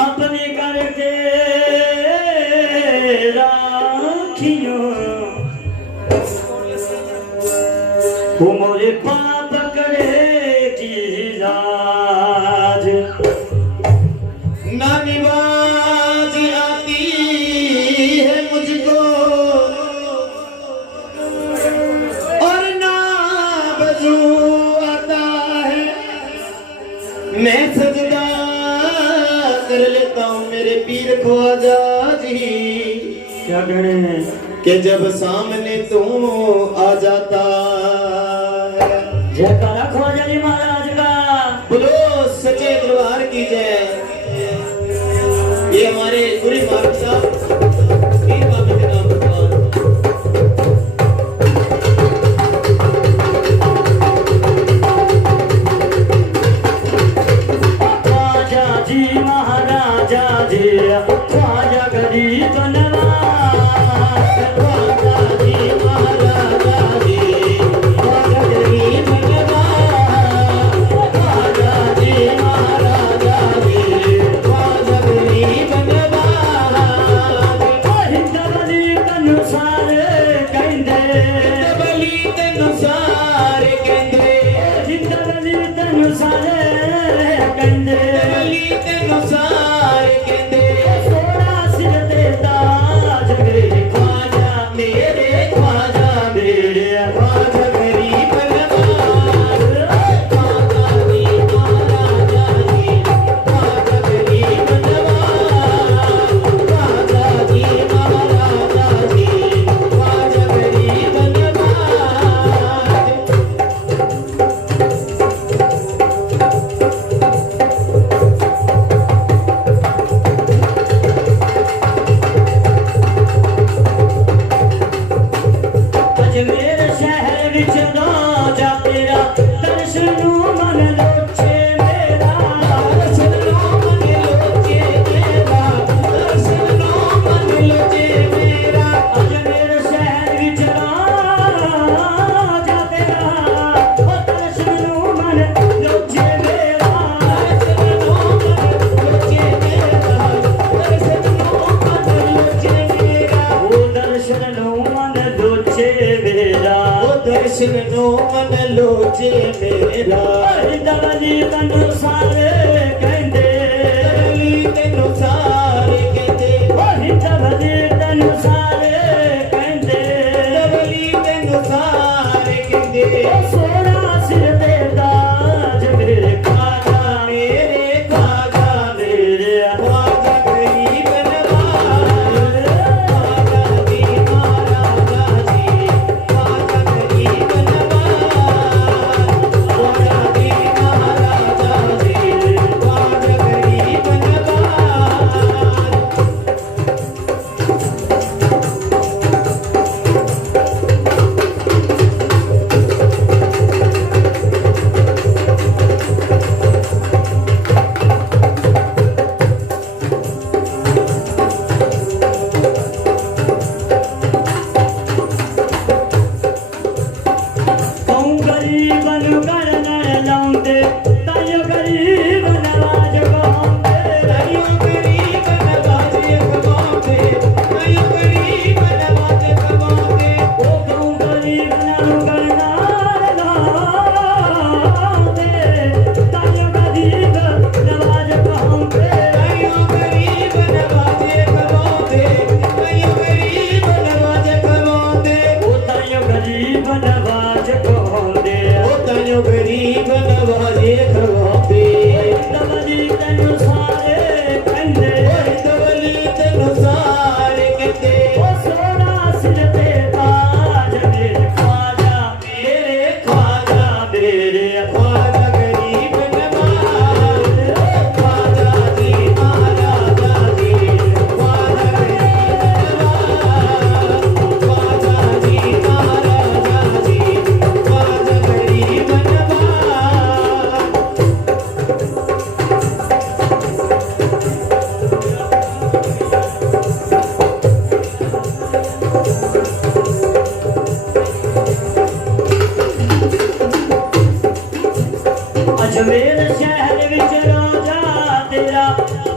अपने करके राखियो मोरे पाप करे की राज ना निवाज आती है मुझको और ना बजू आता है। मैं सजदा कर लेता हूँ मेरे पीर ख्वाजा जी। क्या करें कि जब सामने तू आ जाता है। जयकारा ख्वाजा जी महाराज का बोलो सच्चे दरबार की जय। ये हमारे गुरु महाराज साहब पीर बाबा के नाम भगवान। ख्वाजा जी महाराजा जी ख्वाजा गरीब नवाज ख्वाजा जी महाराजा जी ख्वाजा गरीब नवाज। ख्वाजा जी महाराजा जी ख्वाजा गरीब नवाज। हिंदवली तनु सारे कहंदे बली तेनु सारे कहंदे। हिंदवली तनु सारे कहंदे बली तेनु सारे कहंदे। सोना सिर ते ताज मेरे ख्वाजा मेरे ख्वाजा मेरे ख्वाजा गरीब नवाज। ख्वाजा जी महाराजा जी ख्वाजा गरीब नवाज। ख्वाजा जी महाराजा जी ख्वाजा गरीब नवाज। अजमेर शहर विच राजा तेरा दर्शन मन लोचे मेरा दर्शन मन लोचे मेरा। दर्शन मन लोचे मेरा। अजमेर शहर विच राजा तेरा दर्शन मन लोचे मेरा दर्शन मन लोचे मेरा। दर्शन मन लोचे मेरा। ओ दर्शन मन लोचे मेरा ओ दर्शन नो मन लोचे मेरा। हिंदवली तनु सारे कहंदे बली तेनु सारे कहंदे। हिंदवली तनु सारे कहंदे बली तेनु सारे कहंदे। सोना सिर ते ताज मेरे ख्वाजा मेरे ख्वाजा मेरे ख्वाजा गरीब नवाज। ख्वाजा जी महाराजा जी ख्वाजा गरीब नवाज। ख्वाजा जी महाराजा जी ख्वाजा गरीब नवाज। कहूँ गरीबन कर न लाउंदे तायो गरीब नवाज कहूँदे तायो गरीब नवाज कमाते। तायो गरीब नवाज कमाते। ओ कहूँ गरीब न करना लाउंदे तायो गरीब नवाज कहूँदे तायो गरीब नवाज कमाते। तायो गरीब नवाज कमाते। ओ तायो गरीब नवाज कहूँदे ओ तायो गरीब नवाजे खवाते। हिंदवली तनु सारे कहंदे बली तेनु सारे कहते। ओ सोना सिर ते ताज मेरे ख्वाजा मेरे ख्वाजा गरीब नवाज। ख्वाजा जी महाराजा जी ख्वाजा गरीब नवाज। ख्वाजा जी महाराजा जी ख्वाजा गरीब अजमेर शहर विच राजा तेरा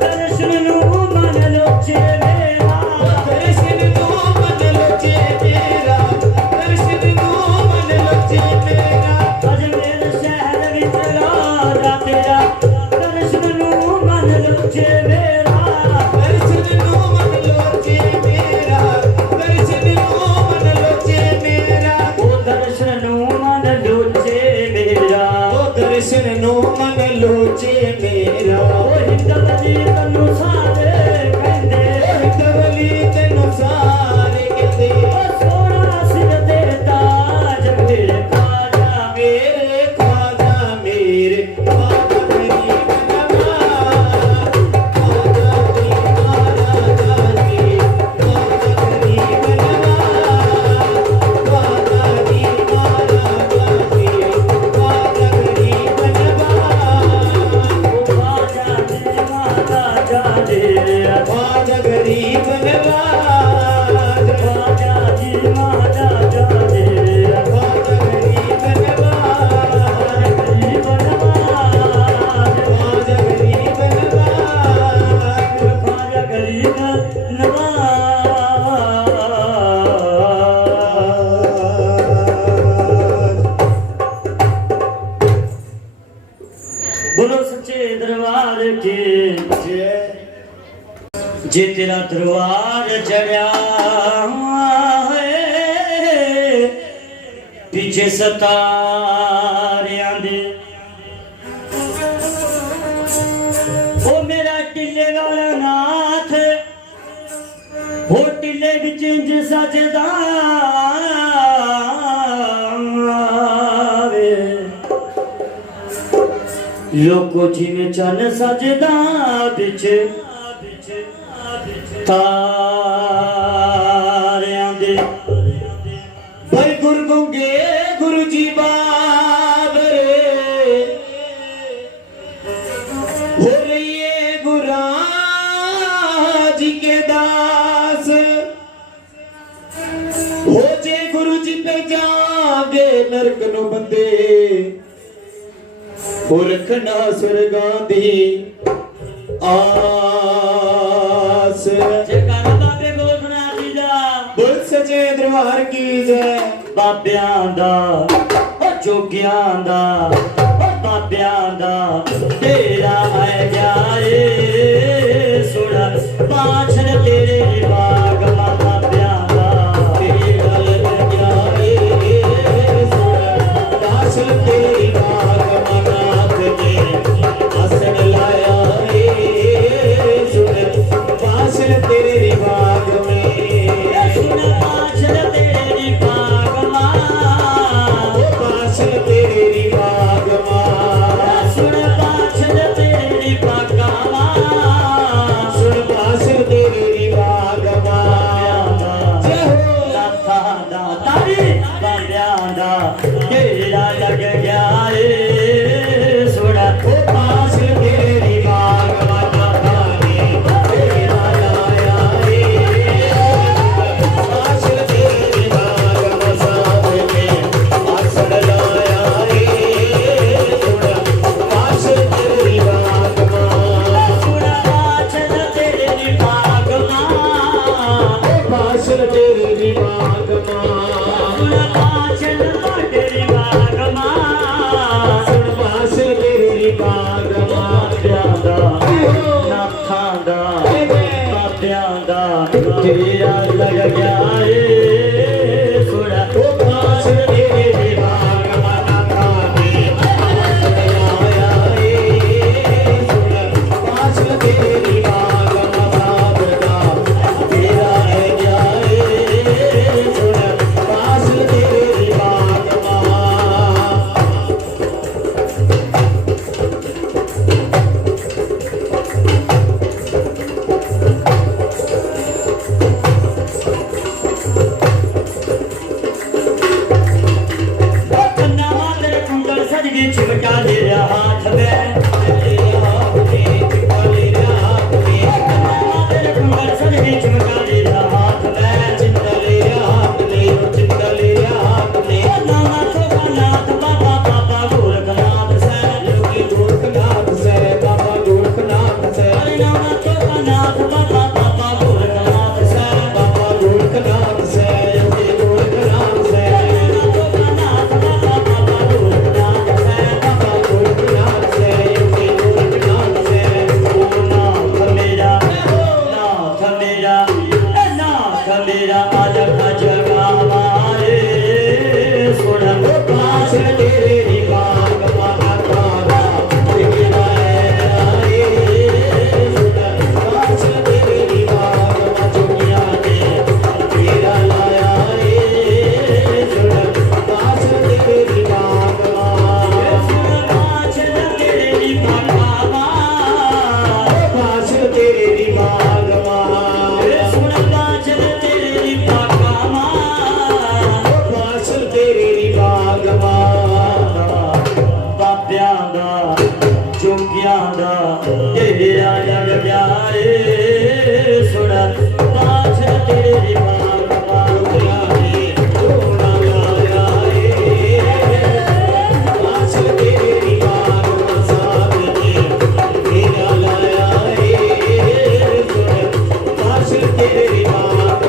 दर्शन ਦਰਸ਼ਨ ਨੂੰ ਮਨ ਲੋਚੇ ਮੇਰਾ ਦਰਸ਼ਨ ਨੂੰ ਮਨ ਲੋਚੇ ਮੇਰਾ ਦਰਸ਼ਨ ਨੂੰ ਮਨ ਲੋਚੇ ਮੇਰਾ ਅਜਮੇਰ ਸ਼ਹਿਰ ਵਿੱਚ ਰਾਜਾ ਤੇਰਾ ਦਰਸ਼ਨ ਨੂੰ ਮਨ ਲੋਚੇ ਮੇਰਾ ਦਰਸ਼ਨ ਨੂੰ ਮਨ ਲੋਚੇ ਮੇਰਾ ਦਰਸ਼ਨ ਨੂੰ ਮਨ ਲੋਚੇ ਮੇਰਾ ਉਹ ਦਰਸ਼ਨ ਨੂੰ ਮਨ ਲੋਚੇ ਮੇਰਾ ਉਹ ਦਰਸ਼ਨ ਨੂੰ ਮਨ ਲੋਚੇ ਮੇਰਾ ਉਹ ਹਿੰਦਵਲੀ ਤੈਨੂੰ ਸਾਰੇ ਕਹਿੰਦੇ ਹਿੰਦਵਲੀ ਤੈਨੂੰ ਸਾਰੇ ਕਹਿੰਦੇ ਉਹ ਸੋਹਣਾ ਸਿਰ ਤੇ ਤਾਜ ਮੇਰੇ ਖਾਜਾ ਮੇਰੇ ਖਾਜਾ ਮੇਰੇ ਖਾਜਾ ਗਰੀਬ ਨਵਾਜ਼ ਖਾਜਾ ਗਰੀਬ ਮਹਾਰਾਜਾ ਜੀ ਖਾਜਾ ਗਰੀਬ ਨਵਾਜ਼ ਖਾਜਾ ਗਰੀਬ ਮਹਾਰਾਜਾ ਜੀ ਖਾਜਾ ਗਰੀਬ ਨਵਾਜ਼ ਖਾਜਾ ਜੀ ਮਹਾਰਾਜਾ ਜੀ ਖਾਜਾ ਗਰੀਬ ਨਵਾਜ਼ ਖਾਜਾ ਜੀ ਮਹਾਰਾਜਾ ਜੀ ਖਾਜਾ ਗਰੀਬ ਨਵਾਜ਼ ਗਰੀਬ ਨਵਾਜ਼ ਖਾਜਾ ਗਰੀਬ ਨਵਾਜ਼ ਖਾਜਾ ਗਰੀਬ ਨਵਾਜ਼ बोलो सच्चे दरबार के जे तेरा दरबार जड़िया है पीछे सतारियां दे ओ मेरा टिल्ले वाला नाथ हो टिल्ले बिच इंज सजदा वे लोको जिवें चन सजदा बिच तारियां दे भाई गुरु गुंगे गुरु जी बाबरे हो रही गुरा जी के दास हो जे गुरु जी पे जागे नरक नु बंदे हो रखना स्वर्गां दी आस जयकारा बाबे गोलखना जी दा बोल सचे दरबार की जय बाबियां दा ओ जोगियां दा ओ बाबियां दा तेरा है क्या ए सुन पाछड़ तेरे बाग मा बाबियां दा तेरी गल जाए दासल तेरी बाग मनाथ ने आसन लाया सुन पासल तेरी बाग में सुन पाछड़ तेरे बाग मा पासल तेरी बाग मां सुन पाछड़ तेरे बाग लग गया रे सुना पाछ तेरी बाग बाग गया रे थोड़ा लाया रे पास तेरी बाग मसाद दे तेरा लाया रे पास तेरी बाग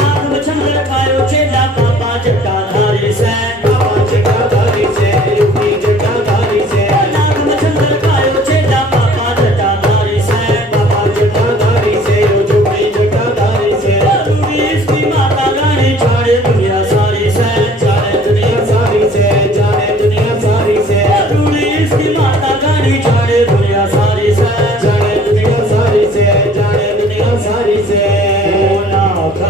नाग मछंदर कायो चेला बाबा जटाधारी से बाबा जटाधारी से यूपी जटाधारी से नाग मछंदर कायो चेला बाबा जटाधारी से बाबा जटाधारी से यूपी जटाधारी से रूड़ी इसकी माता गाने छाड़े दुनिया सारी से जाने दुनिया सारी से जाने दुनिया सारी से रूड़ी इसकी माता गाने छाड़े दुनिया सारी से जाने दुनिया सारी से जाने दुनिया सारी से नाथ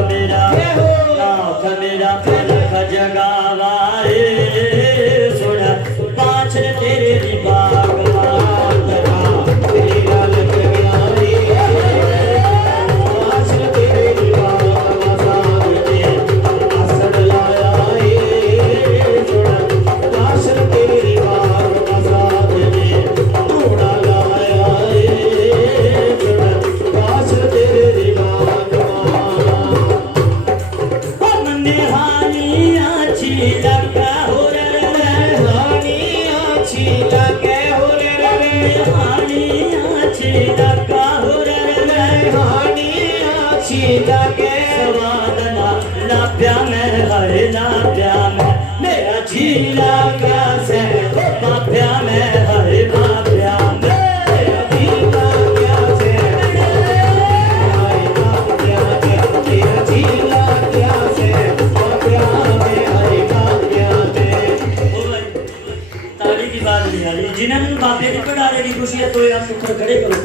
मेरा पलक जगावाए सुन पाछ तेरी बाग बाग तेरा लग गया रे पास तेरी बाग मसाद दे असर लाया रे पास तेरी बाग मसाद दे थोड़ा लाया रे पास तेरी बाग मन्ने हानी आची लगा हो रे हानी अच्छी लगे हो रे हानी आची लगा हो रे हानी अच्छी लगे सवादना लाभ्या में हरे लाभ्या में मेरा झीला क्या से बाभ्या में हरे बाभ्या में तेरा जीला क्या से हाय बाप्या के तेरा जीला क्या से बाप्या में हाय बाप्या के ताली की बात नहीं आ रही जिन्हन बाबे की पढ़ाने की खुशी है तो आप शुक्र खड़े करो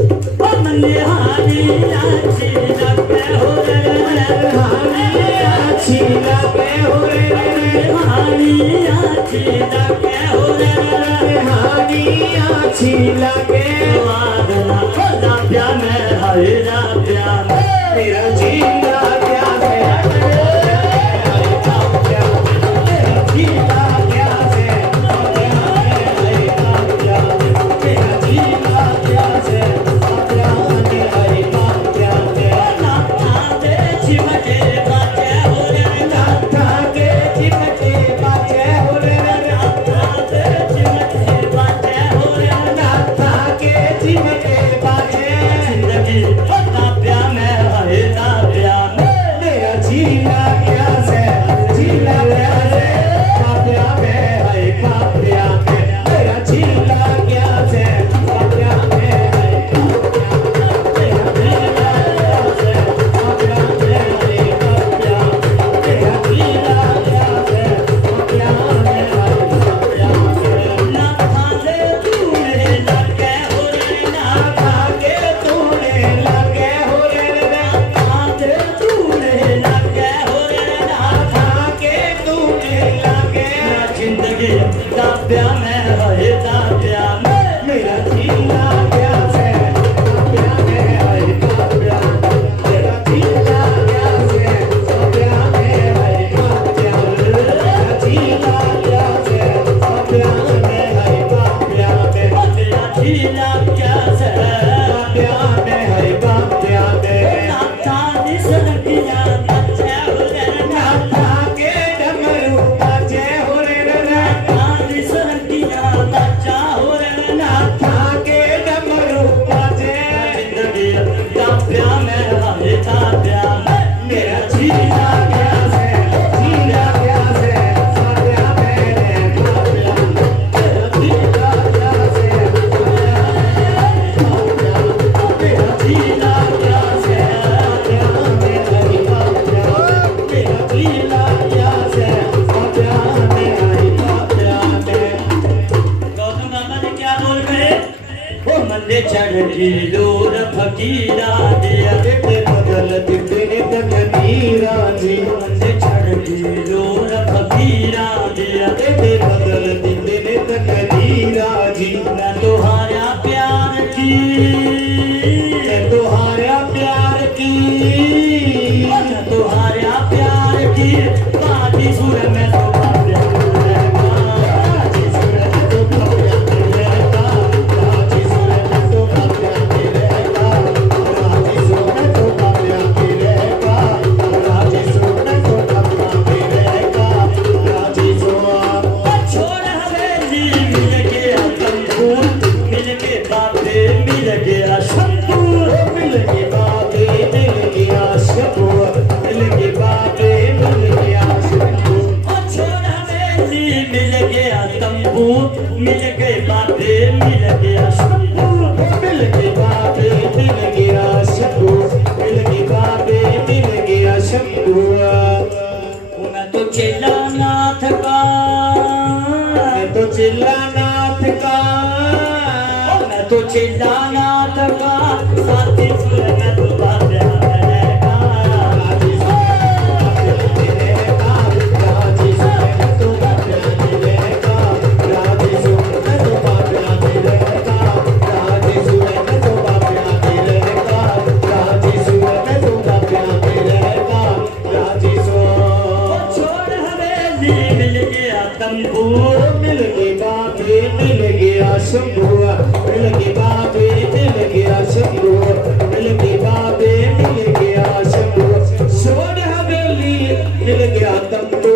ओ मन्ने हानी आची लगे हो रे हानी अच्छी लगे हो रे हानी आची लगे हो रे हानी अच्छी लगे वादना लाभ्या में हरे लाभ्या में तेरा जीला क्या से हाय बाप्या तेरा जीला क्या से बाप्या में हाय बाप्या तेरा जीला क्या से बाप्या में हाय बाप्या नाथा दे चिमटे बाजे हो रे नाथा के चिमटे बाजे हो रे नाथा दे चिमटे बाजे हो रे नाथा के चिमटे बाजे जिंदगी लाभ्या में हरे लाभ्या में मेरा जीला क्या से जीला क्या से बाप्या में हाय बाप्या मेरा जीला क्या से बाप्या में हाय बाप्या तेरा जीला क्या से बाप्या में हाय बाप्या तेरा जीला क्या से बाप्या में हाय बाप्या नाथा दे तूने लगे हो रे नाथा के तूने लगे हो रे नाथा दे तूने लगे हो रे नाथा के तूने लगे जिंदगी लाभ्या में हरे लाभ्या में मेरा जीला क्या से बाप्या में हाय बाप्या तेरा जीला क्या से बाप्या में हाय बाप्या तेरा जीला क्या से बाप्या में हाय बाप्या तेरा झीला क्या से बाप्या में हाय बाप्या नाथा दिसलकिया बच्चे हो रे नाथा के डमरू बाजे हो रे नाथा दिसलकिया बच्चा हो रे नाथा के डमरू बाजे जिंदगी लाभ्या में हरे लाभ्या में मेरा जीला क्या से जीला क्या से बाप्या में हाय बाप्या तेरा जीला क्या से बाप्या तेरा जीला क्या से बाप्या में हाय बाप्या तेरा जीला क्या से बाप्या में हाय बाप्या गौतम बाबा ने क्या बोल गए ओ मंदे चढ़ लोर फकीरा दिया तेरे बदल तितने तक नीरा जी मंदे चढ़ लोर फकीरा दिया तेरे बदल तितने तक नीरा जी मैं तुम्हारा प्यार की मैं तुम्हारा प्यार की मैं तुम्हारा प्यार की बाजी सुर में तो बाजी बाजी सुर में तो बाप्या तेरे का बाजी सुर में तो बाप्या साथी सुर मैं तो बाप्या रहेगा राजी सुन तो बाप्या रहेगा राजी सुन तो बाप्या रहेगा राजी सुन तो बाप्या रहेगा राजी सुन तो बाप्या रहेगा राजी सुन छोड़ हवेली मिल गया तंबू मिल गई बाबे मिल गया शंभू मिल गई बाबे मिल गया शंभू मिल गई बाबे मिल गया शंभू सोन हवेली मिल गया तंबू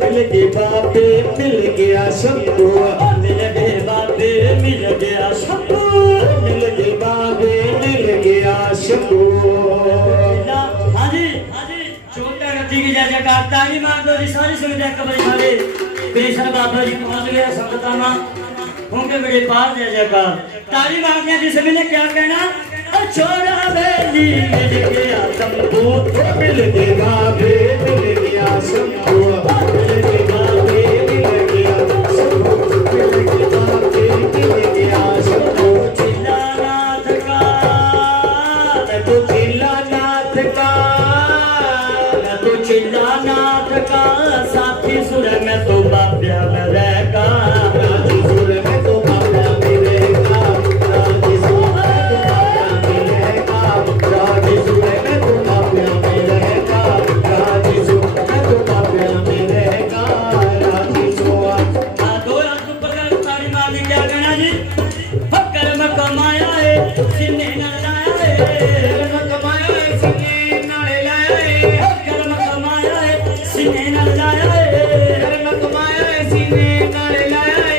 मिल गई बाबे मिल गया शंभू मिल गए बाबे मिल गया शंभू मिल गई बाबे मिल गया शंभू हाँ जी छोटा गति की जय जयकार ताली मार दो जी सारी सुविधा कबरी वाले बेशर बाबा जी पहुंच गए संगता मां होंगे बड़े पार जय जयकार ताली मारने जी सभी ने क्या कहना छोड़ा बेली मिल गया तंबू मिल गई बाबे मिल गया शंभू मिल गई बाबे मिल गया शंभू मिल गई बाबे मिल गया शंभू चिल्लानाथ का तो चिल्लानाथ का तो चिल्लानाथ का साथी सुर में तो बाप्या में रहेगा राजी सुर में तो बाप्या मिलेगा राजी सुर में तो बाप्या मिलेगा राजी सुर में तो बाप्या मिलेगा राजी सुर में तो बाप्या मिलेगा राजी सुर दो हाथ ऊपर कर ताली मारने क्या कहना जी कर्म कमाया है सीने न लाया है कर्म कमाया है सीने नाले लाया है कर्म कमाया है सीने न लाया है कर्म कमाया है सीने नाले लाया है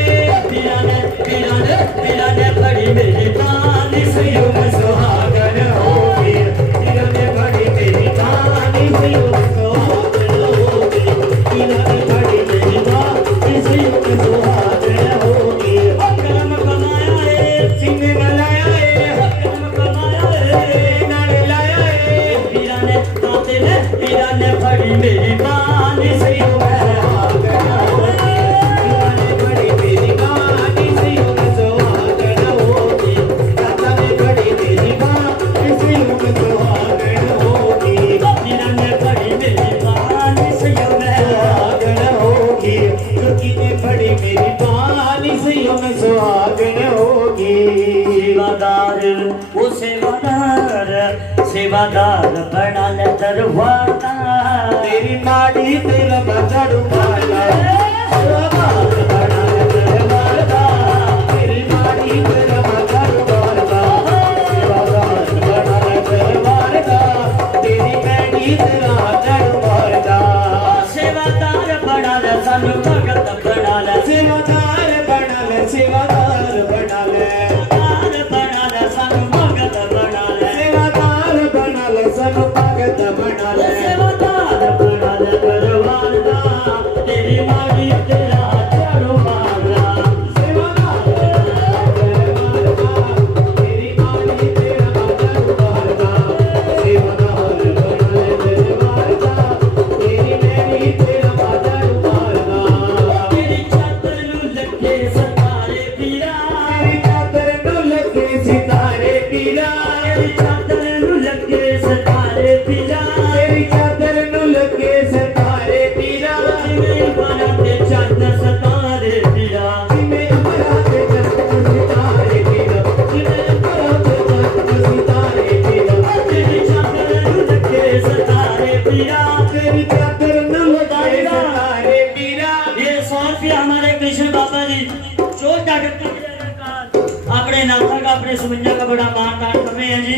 पीरा ने बड़ी मेरी पानी संयोग सुहागन होगी तिरने बड़ी मेरी पानी संयोग सुहागन होगी तिरने बड़ी मेरी पानी संयोग सुहागन होगी कर्म कमाया है सीने न लाया है कर्म कमाया है नाले लाया है पीरा ने बड़ी मेरी पानी संयोग सुहागन होगी तिरने बड़ी मेरी पानी संयोग सुहागन होगी तिरने बड़ी मेरी पानी संयोग सुहागन होगी पीरा ने बड़ी मेरी पानी सयो में सुहागन होगी क्योंकि ने बड़ी मेरी पानी से में सुहागन होगी सेवादार बना ले दरवाजा तेरी नाड़ी तेरा बदड़ू माला सेवादार बना ले दरवाजा तेरी नाड़ी तेरा बदड़ू माला सेवादार बना ले दरवाजा तेरी नाड़ी तेरा बदड़ू माला सेवादार बना ले सानू भगत बना ले सेवादार बना ले सेवादार बना ले बना ले सानू भगत बना ले सेवादार बना ले सब भगत बना ले सेवादार बना ले दरवाजा तेरी मारी तेरा चारू मारा सेवादार तेरी माली तेरा बदन मारदा सेवादार बना ले दरवाजा तेरी मेरी तेरा बदन मारदा तेरी चादर नू लगे सतारे पीरा तेरी चादर ਨੂੰ ਲੱਗੇ ਸਿਤਾਰੇ ਪੀਰਾ तेरी चादर नू लगे सतारे पीरा ਤੇਰੀ ਚਾਦਰ ਨੂੰ ਲੱਗੇ ਸਿਤਾਰੇ ਪੀਰਾ जिवें बना ते चंद सतारे पीरा ਜਿਵੇਂ ਅਮਰਾਂ ਤੇ ਚੰਨ ਸਿਤਾਰੇ ਪੀਰਾ ਜਿਵੇਂ ਅਮਰਾਂ ਤੇ ਚੰਨ ਸਿਤਾਰੇ ਪੀਰਾ तेरी चादर नू लगे सतारे पीरा ਤੇਰੀ ਚਾਦਰ ਨੂੰ ਲੱਗੇ ਸਿਤਾਰੇ ਪੀਰਾ ये 100 रुपया हमारे कृष्ण बाबा जी चोर डॉक्टर अपने नाथक अपने सुमंजा का बड़ा मान तान कर रहे हैं जी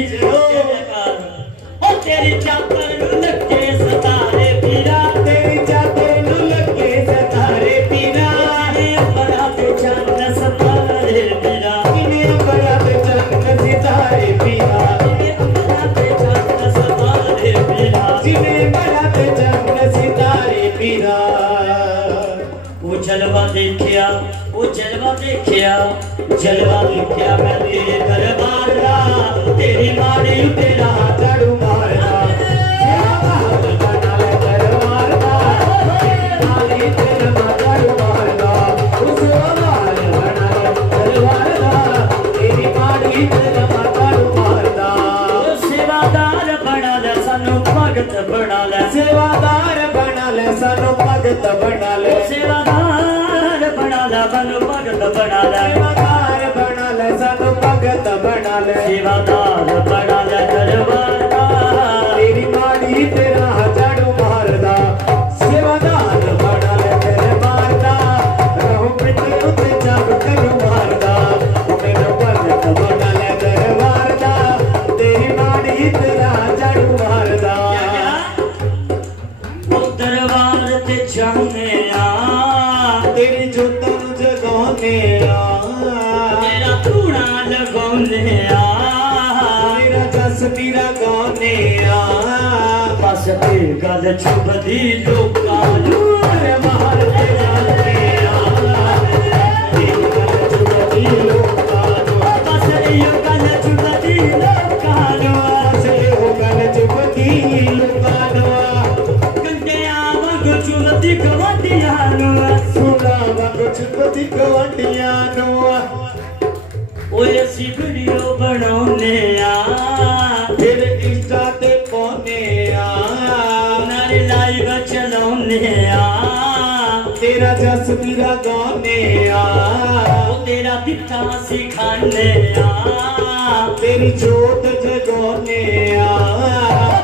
और तेरी चादर नू लगे सतारे पीरा ਤੇਰੀ ਚਾਦਰ ਨੂੰ ਲੱਗੇ ਸਿਤਾਰੇ ਪੀਰਾ बड़ा ते चंद सतारे पीरा ਜਿਵੇਂ ਅਮਰਾਂ ਤੇ ਚੰਨ ਸਿਤਾਰੇ ਪੀਰਾ बड़ा ते चंद सतारे पीरा ਜਿਵੇਂ ਅਮਰਾਂ ਤੇ ਚੰਨ ਸਿਤਾਰੇ ਪੀਰਾ वो जलवा देखिया जलवा देखिया मैं तेरे दरबार दा तेरी माड़ी तेरा ਝਾੜੂ ਮਾਰਦਾ सेवादार बना ले दरबार दा तेरी नाली तेरा ਝਾੜੂ ਮਾਰਦਾ सेवादार बना ले दरबार दा तेरी माड़ी तेरा ਝਾੜੂ ਮਾਰਦਾ दरबार बड़ा ला दरबार दा तेरी माड़ी तेरा झाड़ू मारदा सेवादार बड़ा दरबार दा रहो पिंड उत्ते जब करू मारदा मेरा पंडित बड़ा दरबार दा तेरी माड़ी तेरा झाड़ू मारदा वो दरबार ते जाने आ तेरी जोतां नूं जगाउने आ तेरा धूना लगाउने आ तेरा जस मेरा गाउने आ बस ये गल चुभदी लोकां नूं अरे मार ते जाने आ तेरी गल चुभदी लोकां नूं बस ये गल चुभदी लोकां नूं बस इहो गल चुभदी लोकां नूं कंडियां वांग चुभदी गवांढियां नूं सुना वांग चुभदी गवांढियां नूं ओए असीं वीडियो बनाउने आ फिर इंस्टा ते पाउने आ नाले लाइव चलाउने आ तेरा जस मेरा गाने आ ओ तेरा दित्ता सिखाने आ तेरी जोत जगाने आ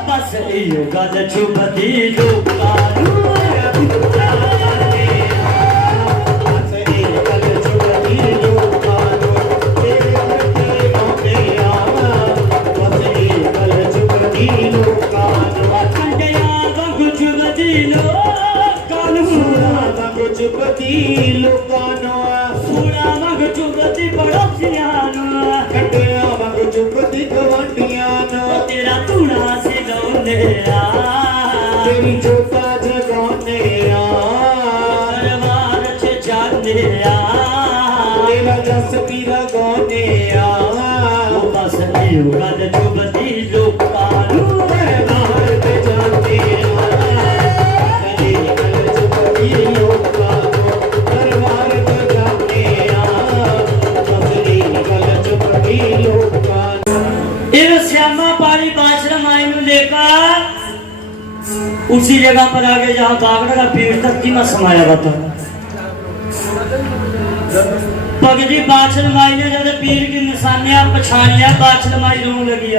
बस इहो गल चुभदी लोकां नूं बस इहो गल चुभदी लोकां नूं तेरे वर्गे गाने आ बस इहो गल चुभदी लोकां नूं कंडियां वांग चुभदी लोकां नूं सुना वांग चुभदी लोकां नूं सूड़ा वांग चुभदी पड़ोसियां नूं कंडियां वांग चुभदी गवांढियां ओ नूं तेरा धूना सिखाउने आ तेरी जोता जगाउने आ दरबार च जाने आ तेरा जस मेरा गाने आ ओ बस इहो गल चुभदी लोकां नूं दरबार ते जाते आ तेरी गल चुभदी लोकां नूं दरबार ते जाते आ तेरी गल चुभदी लोकां नूं ਇਹ श्यामा पारी बाशरम आई ਨੂੰ लेकर उसी जगह पर आगे जहाँ बागड़ का पीर धरती में समाया हुआ था भगती बाछल माई ने जब पीर की निशानियां पछानिया बाछल माई रोने लगी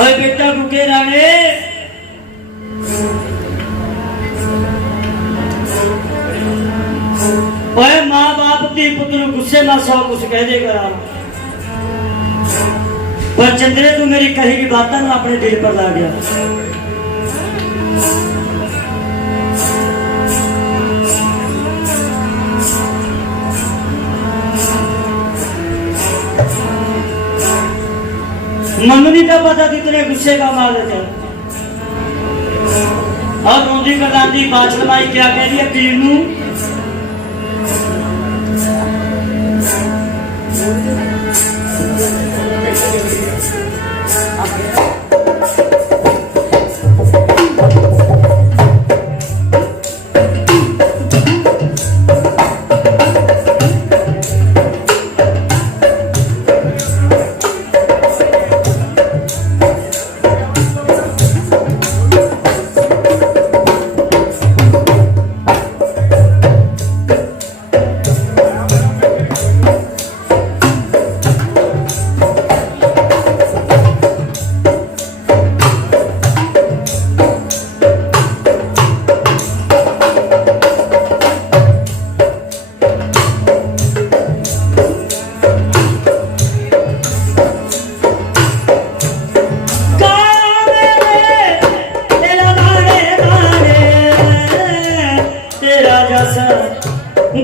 अरे बेटा गुगे राणे ओए माँ बाप धी पुत्र गुस्से में सौ कुछ कह दे करा पर चंद्रे तू मेरी कही की बात ना अपने दिल पर ला गया मनु नहीं था पता कितने गुस्से का मालिक है और रोंदी करलांदी बाछल माई क्या कह रही है पीर नू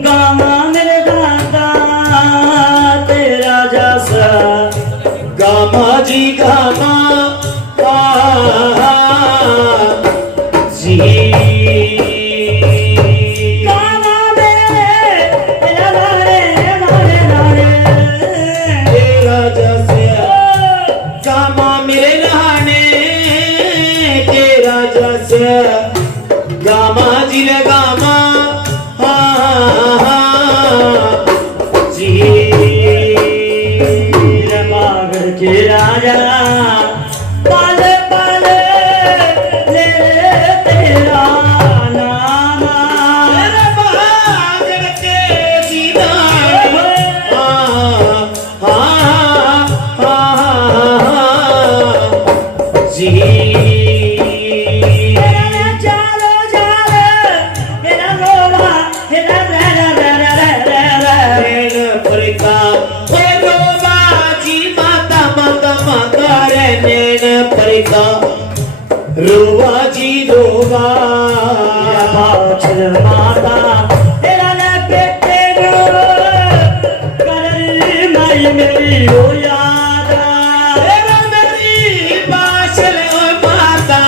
गामा मेरे दादा तेरा जैसा गामा जी गामा जी गामा मेरे लारे लारे लारे तेरा जैसे गामा मेरे नहाने तेरा जैसे गामा जी ले गामा जी बागड़ के राजा पल पल ले तेरा नाम मेरे बागड़ के जीना नैन परिका रोवा जी रोवा बाछल माता तेरा ले बेटे नो करली माई मेरी हो याद तेरा मेरी बाछल माता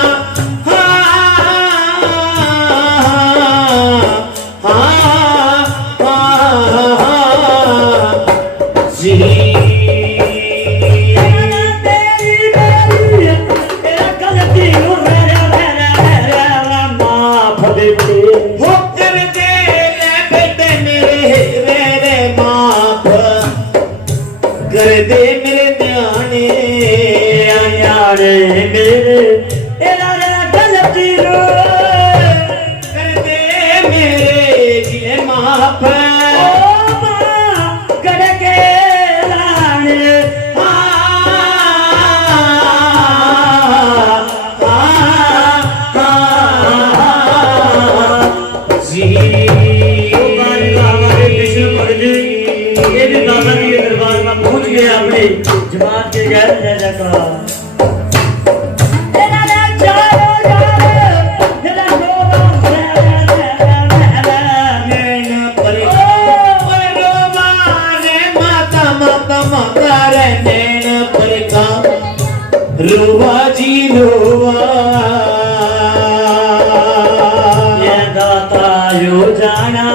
कर दे मेरे न्याणे न्याणे मेरे तेरा गलती रो कर दे मेरे जिले माफ ओ मां कड़के लाने ये भी बाबा जी के दरबार में पहुंच गए अपने जमात के गैर जय जयकार रोवा जी रोवा ये दाता यो जाना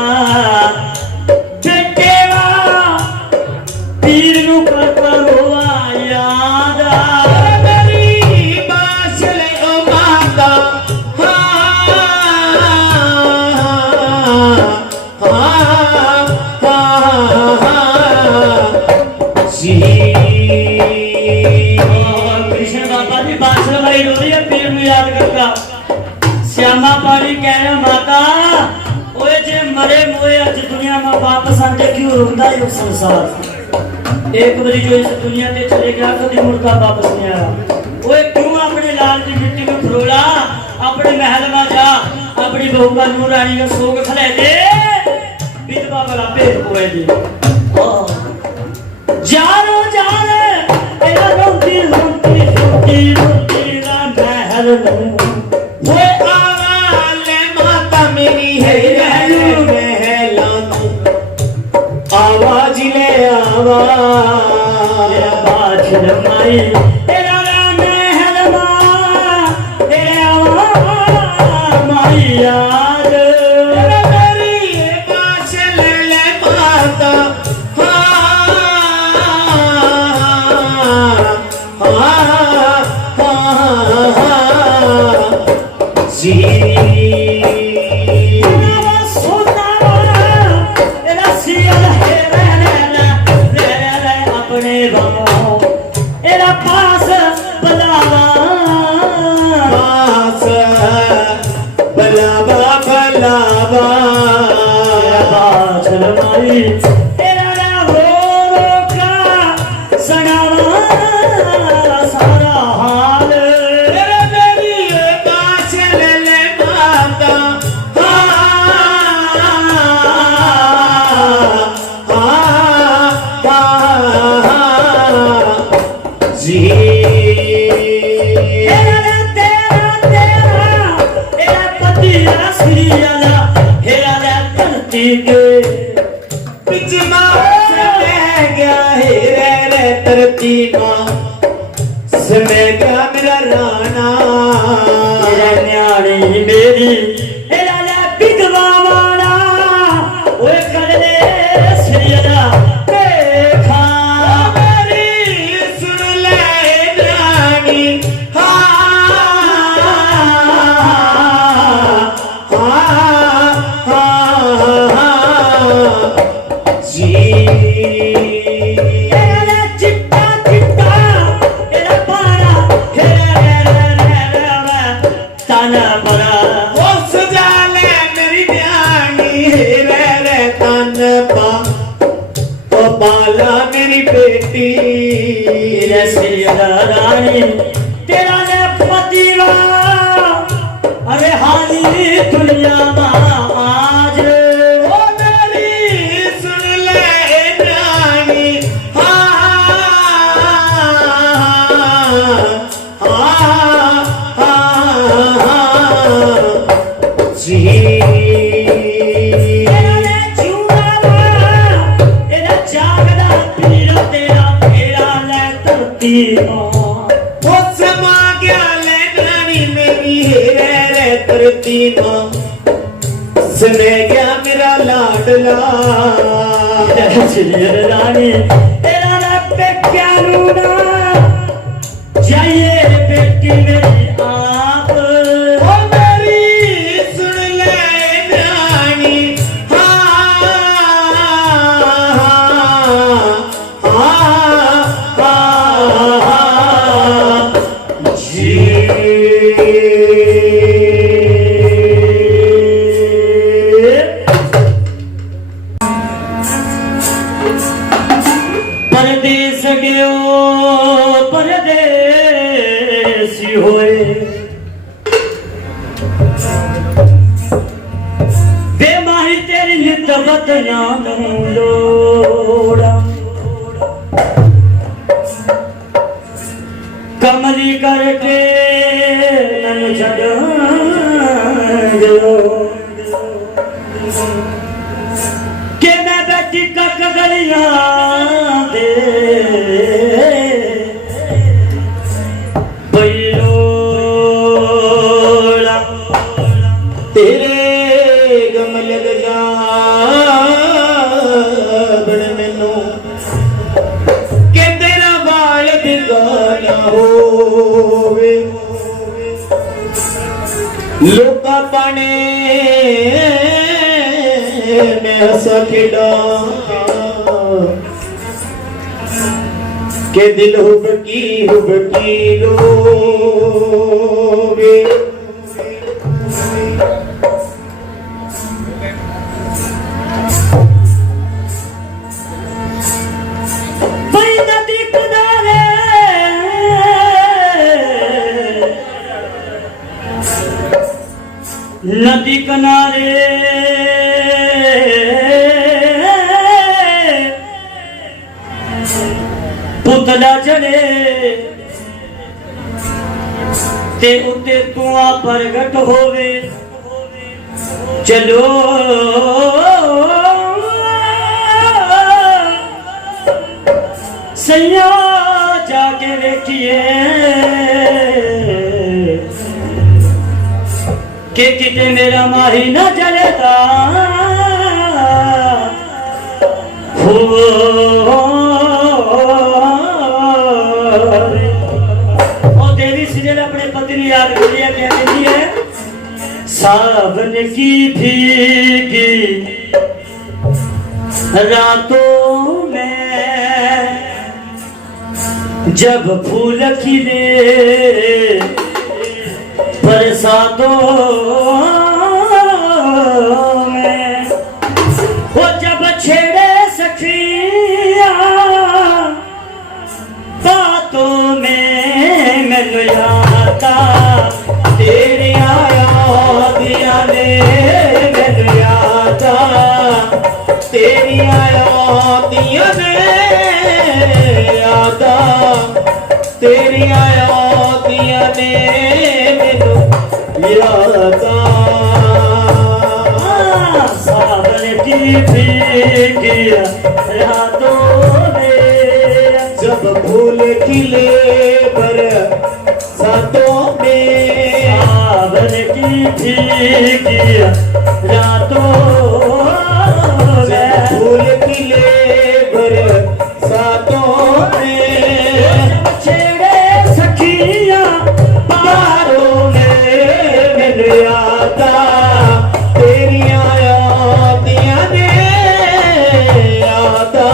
बेटेवा पीर नु करता रोवा याद मेरी बाछल ओ माता कृष्ण बाबा जी बाछल वाली रोली है पीर नु याद करता श्यामा पानी कह रहा माता ओए जे मरे मोए अज दुनिया में वापस आते क्यों रोंदा है संसार एक बारी जो इस दुनिया से चले गया कभी मुड़का वापस नहीं आया ओए क्यों अपने लाल की मिट्टी में फरोला अपने महल में जा अपनी बहू का नूर रानी का सोग खले दे विधवा वाला पेट होए दे जानो जाने तेरा रोटी रोटी रोटी रोटी रा महल नू ओए आवाले माता मेरी है रहलू महलानू आवाज ले आवा बाछल माई तेरा महल मां तेरे आवा माई याद मेरी बाछल ले माता जी अपने बाबा तेरा पास बलावा पास बलावा बलावा बाछल माई तेरा रो रो का सनावा सारा हाल तेरे मेरी बाछल ले माता जी तेरा पति श्री अला हेरा धरती के पिछमा समय गया है रे तरती माँ समय गया मेरा राना तेरा न्याणी मेरी तेरा बिगवा वाला ओए कड़ले श्री अला देखा मेरी सुन ले रानी जी तेरा चिट्टा चिट्टा तेरा पारा हेरा ताना बड़ा वो सजा ले मेरी न्यानी रे तन पा ओ बाला मेरी बेटी तेरा श्री रानी तेरा ने पतिवा अरे हाली दुनिया में आज ओ मेरी सुन ले रानी धरती वो समा गया लैलानी मेरी रे धरती मां सुने गया मेरा लाडला श्री रानी तेरा रब प्यारू ना जाइए बेटी मेरी आप ओ मेरी सुन ले रानी परदेस गयो परदेसी होए बेमाही तेरी नित बदनाम लोड़ा कमली करके नन छड़ के मैं बैठी कक गलियां दे बलोड़ा तेरे गम लग जा मैनू के तेरा बाल बिगाना होवे लोका पाने मैं हसा खेड़ा के दिल हुबकी रोवे भाई नदी किनारे नदी किनारे पुतला चढ़े ते उते तू आ प्रगट होवे चलो सैया जाके देखिए के किते मेरा माही न जलेता हो देवी सीरियल अपने पत्नी याद कर लिया क्या कहती है सावन की भीगी रातों में जब फूल खिले बरसातों में वो जब छेड़े सखिया बातों में मैनू यादा तेरे आया दिया ने मैनू यादा तेरी आया दिया ने यादा तेरी आया दिया ने मैनू यादा सावन की भीगी रातों में जब फूल खिले बरसातों में सावन की भीगी रातों में फूल खिले बरसातों में छेड़े सखिया बारों में मैनू यादा तेरी आया दिया ने यादा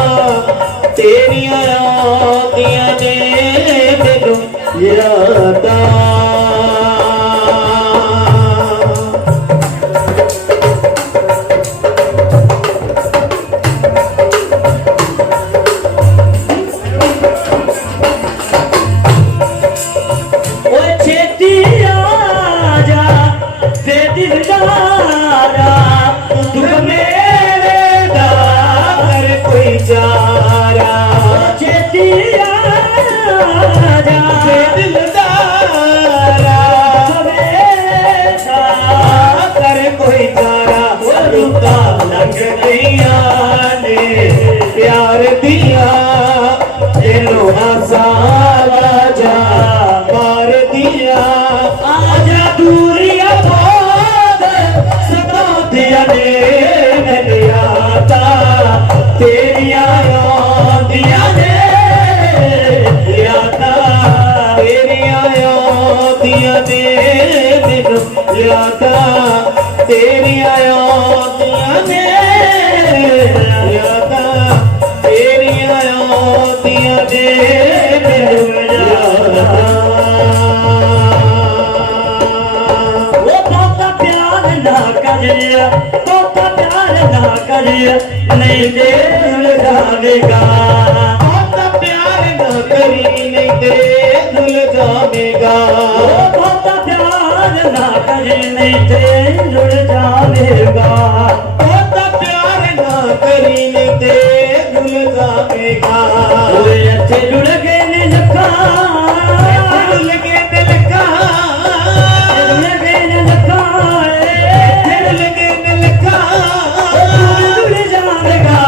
तेरी आया दिया ने मैनू यादा चेती आ जा दिलदार यादा तेरिया आउंदियां ने यादा तेरिया आउंदियां ने बहुता प्यार ना करिया नहीं दे धुल जाएगा बहुता प्यार ना करी नहीं दे धुल जाएगा बहुता प्यार ना करी नहीं दे धुल जाएगा बहुता प्यार ना करी नहीं दे धुल जाएगा अच्छे जुड़ गए ने लखा धुल के दिल का जुड़ गए ने लखा धुल के दिल का जुड़ जाएगा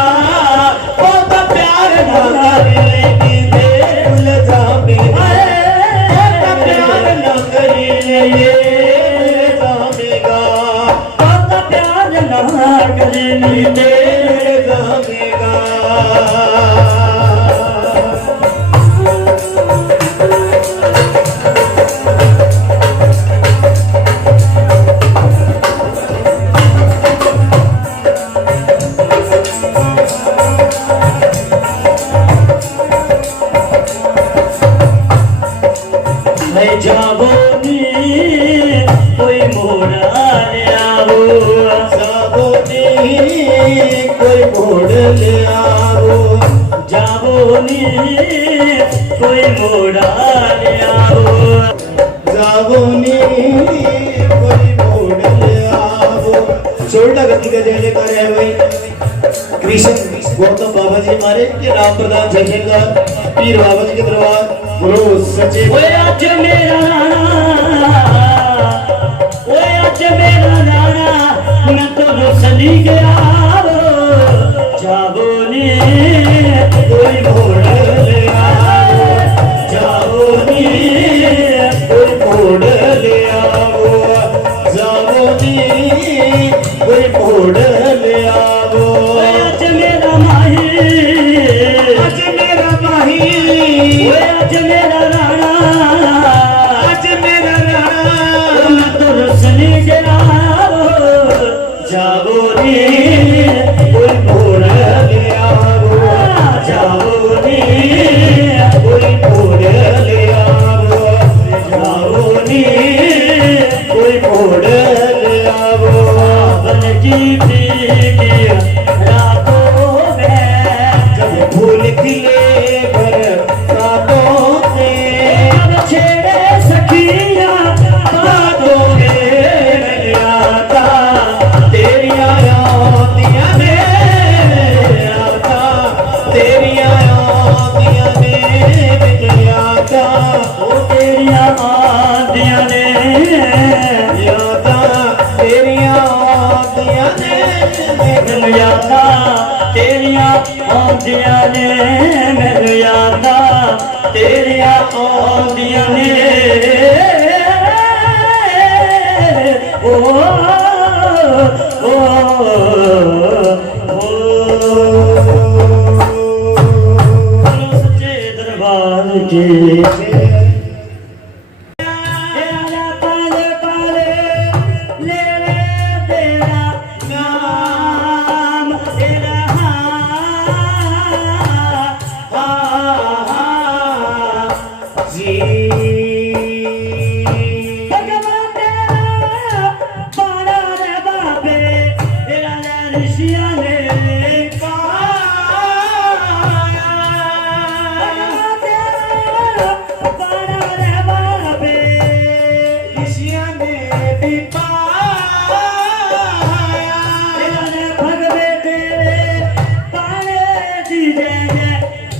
बहुता प्यार ना करी नहीं दे धुल जाएगा बहुता प्यार ना करी नहीं दे धुल जाएगा बहुता प्यार ना करी नहीं दे जाएगा मैं जाबो नी कोई मोड़ा ले आवो जाबो नी कोई मोड़ ले आओ जाबो नी कोई मोड़ा ले आवो जाबो नी कोई मोड़ ले आओ छोटा गति का जय जयकार है भाई कृष्ण गौतम बाबा जी हमारे के राम प्रधान जयकार पीर बाबा जी के दरबार बोलो सच्चे ओए आज मेरा राणा ओए आज मेरा राणा मैं तो रुसली गया जाबो नी कोई मोड़ ले आवो जाबो नी कोई मोड़ ले आओ जाबो नी कोई मोड़ ले आओ आज मेरा माही आज मेरा माही ओए आज मेरा राणा आज मेरा राणा मैं तो रुसली गया जाबो नी कोई मोड़ ले आओ जाबो नी कोई मोड़ ले आओ जाबो नी कोई मोड़ ले आओ बन की पी रातों में जब फूल खिले पर रातों में अब छेड़े सखियां बातों में मैं आता तेरिया आउंदियां ने आता तेरिया आउंदियां ने मैं आता ओ तेरियां आंदियां ने यादा तेरिया आउंदियां ने मैनू यादा तेरियां आंदियां ने मैनू यादा तेरियां आंदियां ने ओ ओ सच्चे दरबार की तेरा पाले पाले ले ले तेरा नाम तेरा जी भगवान तेरा बाड़ा रे बाबे तेरा ले ऋषिया ने पाया भगवान तेरा बाड़ा रे बाबे ऋषिया ने भी पाया तेरा ने भगवे तेरे पाले दी जय जयकार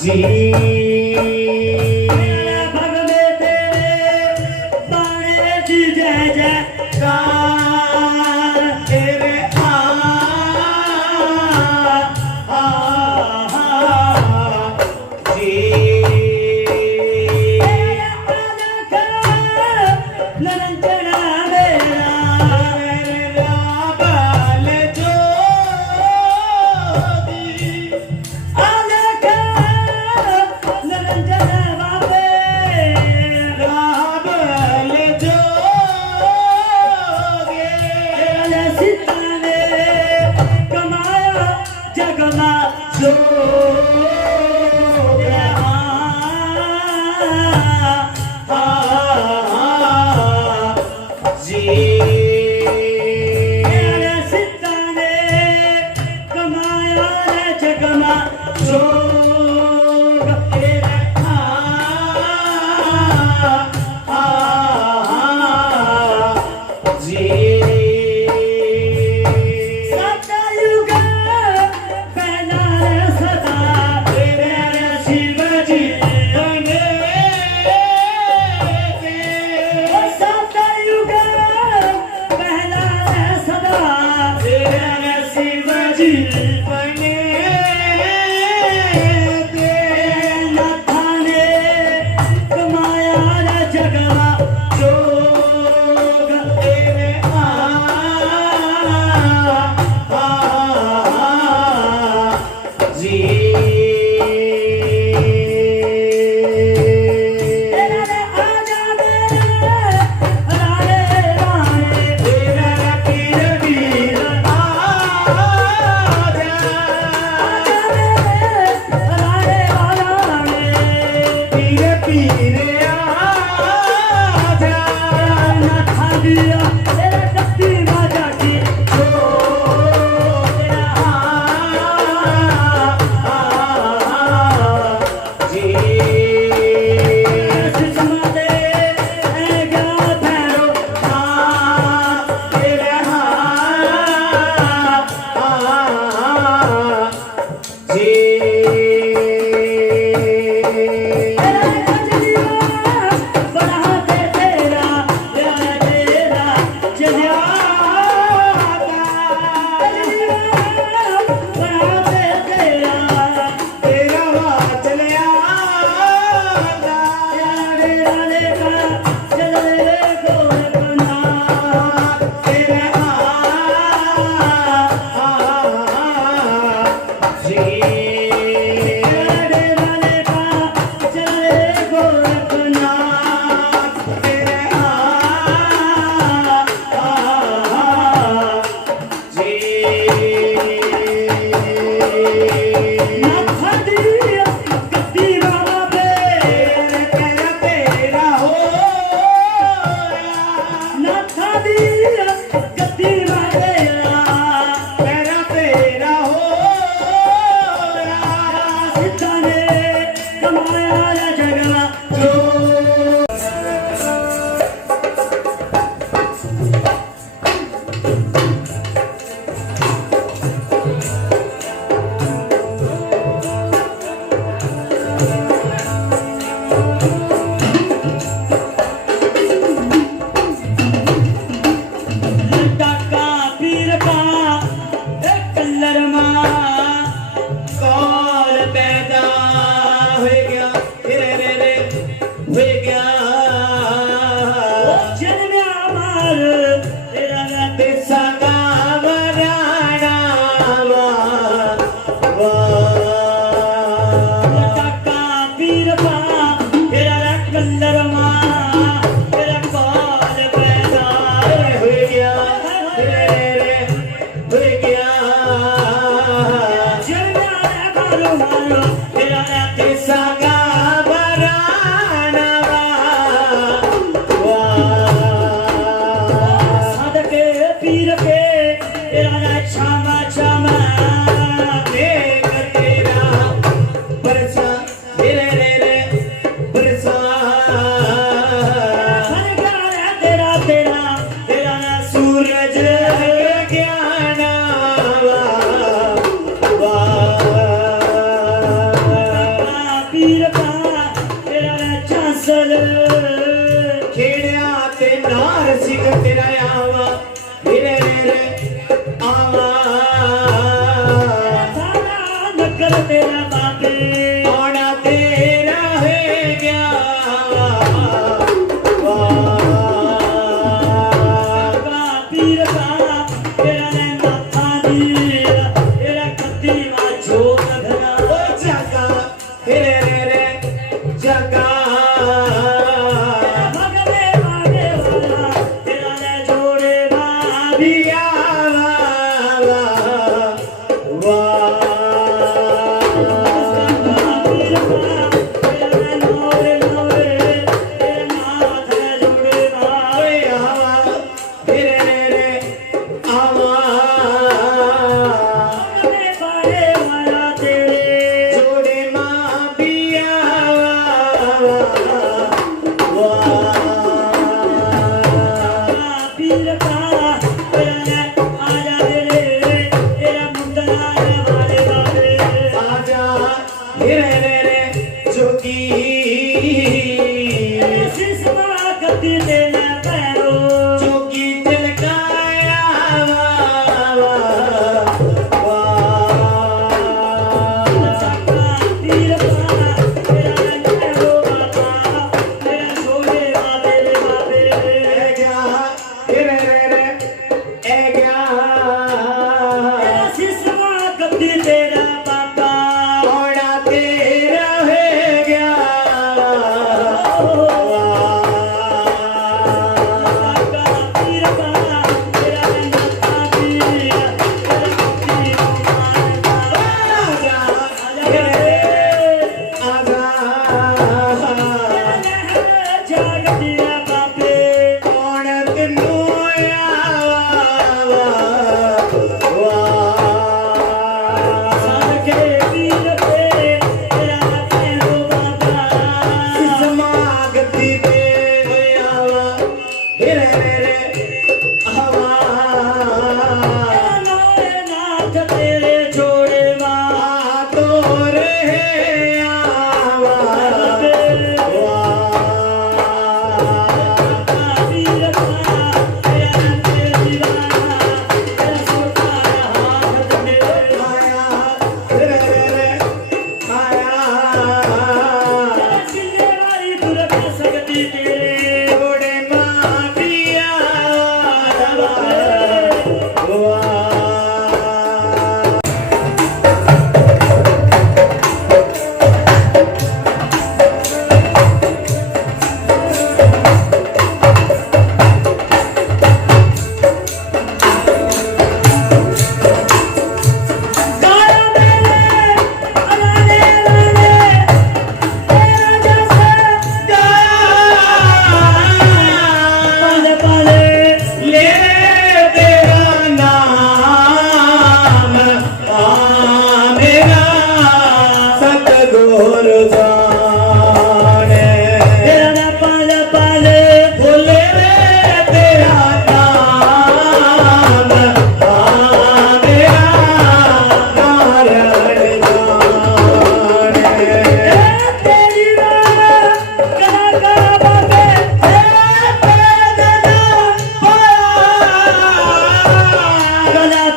जी भगवे तेरे पाले दी जय जयकार तेरे जी निरंजना मेरा बाल जो अलग सितारे कमाया जगमा जो सदा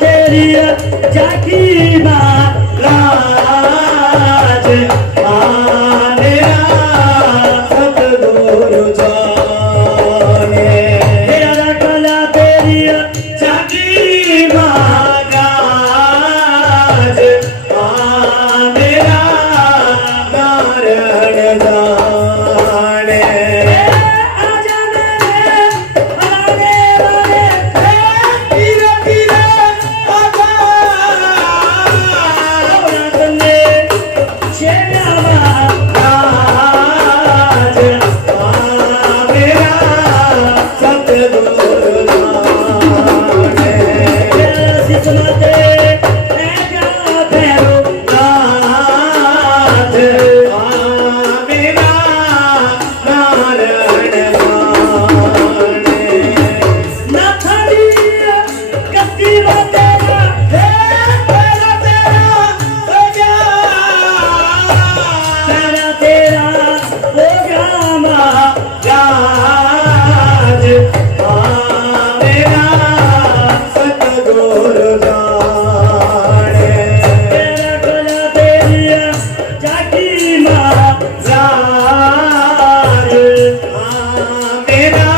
तेरी जाकी महाराज मेरा सतगुरु जाने तेरा रखला तेरी जाकी महाराज मेरा नारायण जाने आजा मेरे बनाने वाले धीरे धीरे आजा तन्ने शेरा राज मेरा सतगुरु जाने तेरा सिस्मते ऐजा भैरो राज मेरा नारायण जाने ना थारी कत्ती तेरा तेरा तेरा हो गया तेरा हो गामा राज मेरा सतगुरु जाने तेरा कला तेरी जाकी राज मेरा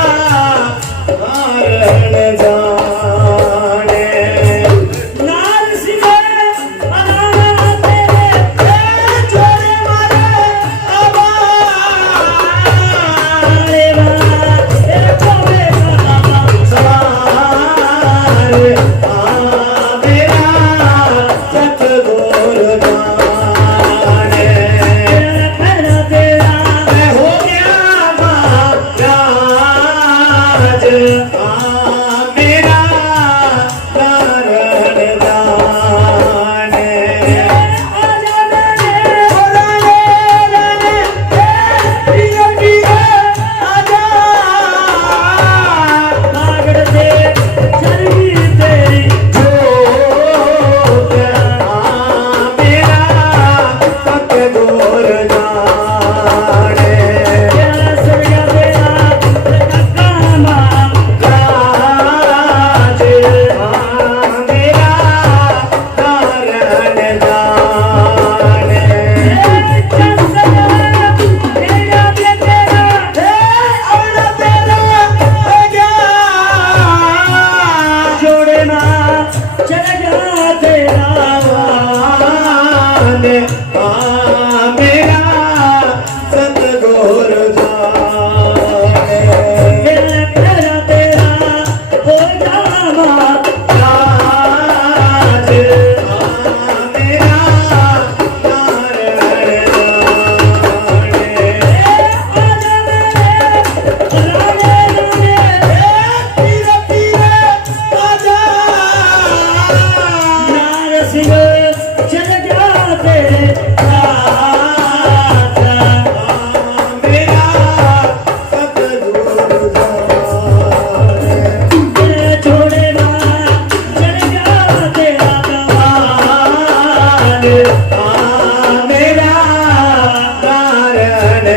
नारायण जाने नार सिंह बनाना तेरे छोरे मारे रे तेरे कोवे सवार मेरा सतगुरु जाने तेरा तेरा मैं हो गया महाराज मेरा नारायण जाने आजा मेरे धीरे धीरे आजा मागड़ से चली तेरी जोत मेरा सतगुरु जाने तेरा सरगा तेरा कामा राज मेरा नारायण जाने तेरा तेरा अवला तेरा हो गया जोड़े मां चल गया तेरा मेरा सतगुरु जाने तेरा तेरा हो जामा राज मेरा नारायण जाने आजा मेरे राने धीरे धीरे आजा नार सिंह चल गया तेरे राजा मेरा सतगुरु जाने तेरे छोड़े मां चल गया तेरा कमाल मेरा नारायण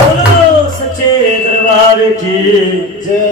बोलो सच्चे दरबार की जय